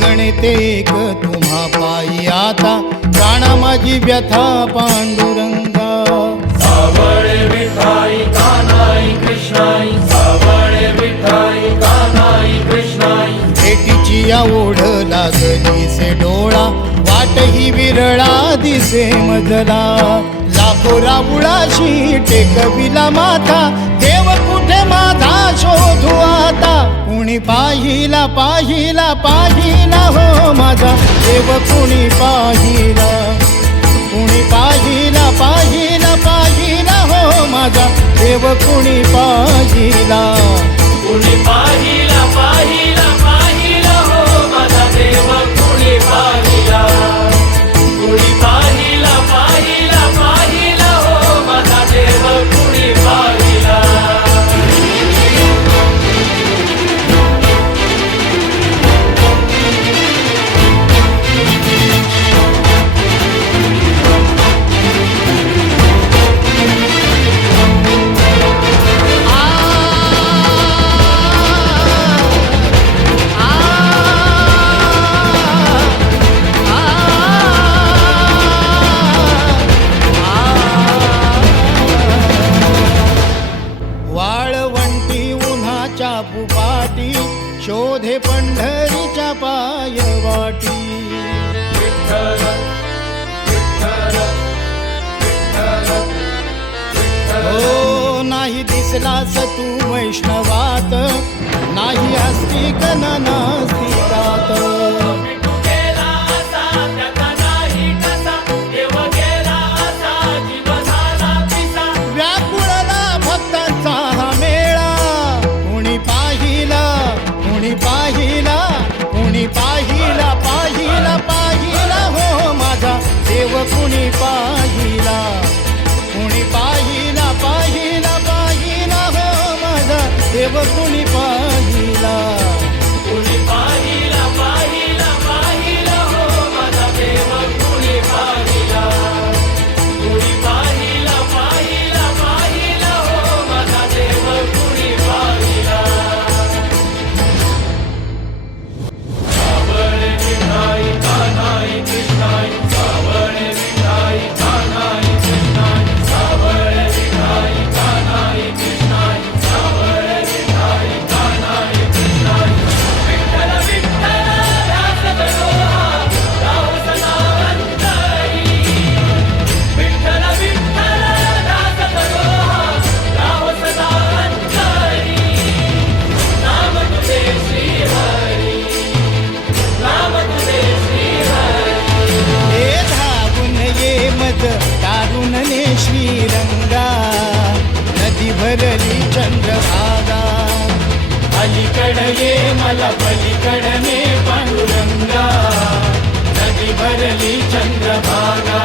गणते एक तुम्हा पायी आता, प्राणा माझी व्यथा पांडुरंगा. सावळे विठाई कानाई कृष्णाई, सावळे विठाई कानाई कृष्णाई. भेटीची या ओढ लागली से डोळा, वाट ही विरळा दिसे मजला. लाखो राबुळाशी टेकविला माथा, देव कुठे माझा शोधू आता. कुणी पाहिला पाहिला पाहिला हो माझा देव, कुणी पाहिला. कुणी पाहिला पाहिला पाहिला हो माझा देव, कुणी पाहिला. कुणी पाहिला पाहिला पाहिला हो माझा देव, कुणी पाहिला. कुणी पाहिला पाहिला पाहिला हो माझा देव, कुणी पाहिला. पुपाटी शोधे पंढरीच्या पायवाटी. विठ्ठल विठ्ठल विठ्ठल विठ्ठल. हो नाही दिसलास तू वैष्णवात, नाही अस्तिक नास्तिकात. व्याकुळला भक्तांचा हा मेळा, कुणी पाहिला कुणी पाहिला कुणी पाहिला पाहिला पाहिला हो माझा देव, कुणी पाहिला. कुणी पाहिला पाहिला पाहिला हो माझा देव, कुणी पाहिला. कुणी पाहिला पाहिला पाहिला हो माझा देव, कुणी पाहिला. कुणी पाहिला पाहिला पाहिला हो माझा देव, कुणी पाहिला. सावळे विठाई कानाई कृष्णाई, सावळे विठाई कानाई कृष्णाई, सावळे विठाई कानाई कृष्णाई, सावळे विठाई कानाई कृष्णाई. विठ्ठल विठ्ठल दास तनोहा राहो सदा अंतरी. विठ्ठल विठ्ठल दास तनोहा राहो सदा अंतरी. नाम तुझे श्री हरी, नाम तुझे श्री हरी. हे धावून ये मज कारुणने श्रीरंगा, नदी भरली चंद्रभागा. अलीकड ये मला पलीकडने पांडुरंगा, नदी भरली चंद्रभागा.